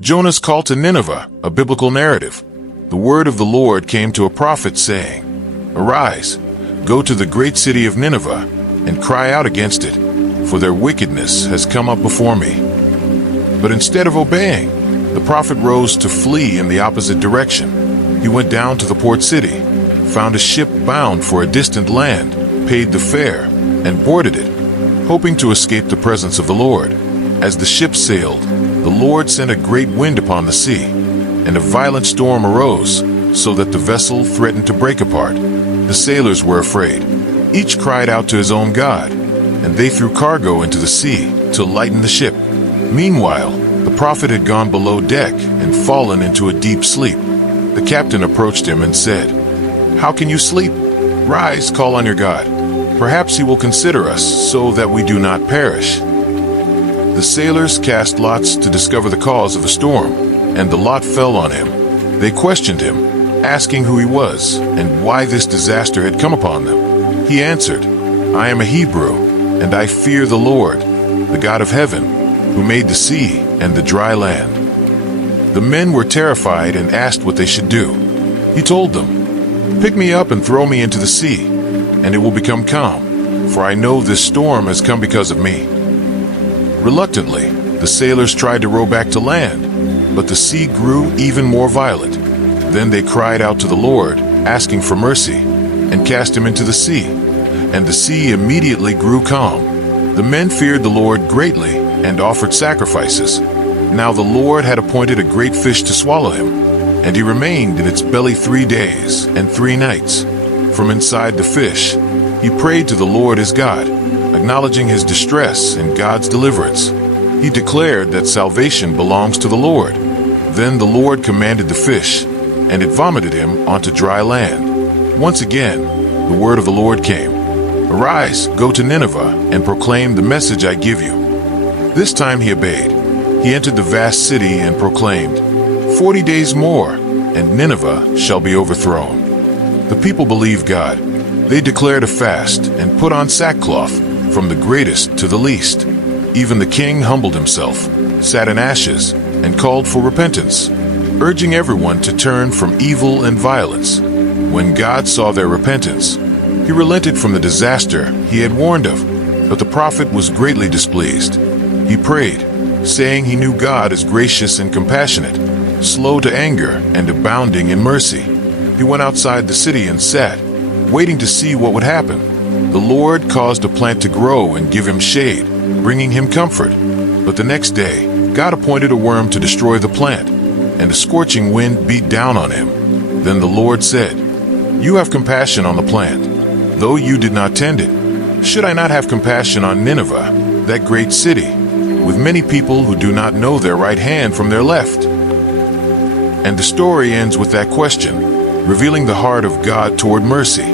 Jonah's call to Nineveh, a biblical narrative. The word of the Lord came to a prophet saying, "Arise, go to the great city of Nineveh, and cry out against it, for their wickedness has come up before me." But instead of obeying, the prophet rose to flee in the opposite direction. He went down to the port city, found a ship bound for a distant land, paid the fare, and boarded it, hoping to escape the presence of the Lord. As the ship sailed, the Lord sent a great wind upon the sea, and a violent storm arose, so that the vessel threatened to break apart. The sailors were afraid. Each cried out to his own God, and they threw cargo into the sea to lighten the ship. Meanwhile, the prophet had gone below deck and fallen into a deep sleep. The captain approached him and said, "How can you sleep? Rise, call on your God. Perhaps he will consider us so that we do not perish." The sailors cast lots to discover the cause of the storm, and the lot fell on him. They questioned him, asking who he was and why this disaster had come upon them. He answered, "I am a Hebrew, and I fear the Lord, the God of heaven, who made the sea and the dry land." The men were terrified and asked what they should do. He told them, "Pick me up and throw me into the sea, and it will become calm, for I know this storm has come because of me." Reluctantly, the sailors tried to row back to land, but the sea grew even more violent. Then they cried out to the Lord, asking for mercy, and cast him into the sea, and the sea immediately grew calm. The men feared the Lord greatly and offered sacrifices. Now the Lord had appointed a great fish to swallow him, and he remained in its belly 3 days and 3 nights. From inside the fish, he prayed to the Lord his God, acknowledging his distress and God's deliverance. He declared that salvation belongs to the Lord. Then the Lord commanded the fish, and it vomited him onto dry land. Once again, the word of the Lord came, "Arise, go to Nineveh, and proclaim the message I give you." This time he obeyed. He entered the vast city and proclaimed, 40 days more, and Nineveh shall be overthrown." The people believed God. They declared a fast and put on sackcloth, from the greatest to the least. Even the king humbled himself, sat in ashes, and called for repentance, urging everyone to turn from evil and violence. When God saw their repentance, he relented from the disaster he had warned of, but the prophet was greatly displeased. He prayed, saying he knew God is gracious and compassionate, slow to anger and abounding in mercy. He went outside the city and sat, waiting to see what would happen. The Lord caused a plant to grow and give him shade, bringing him comfort. But the next day, God appointed a worm to destroy the plant, and a scorching wind beat down on him. Then the Lord said, "You have compassion on the plant, though you did not tend it. Should I not have compassion on Nineveh, that great city, with many people who do not know their right hand from their left?" And the story ends with that question, revealing the heart of God toward mercy.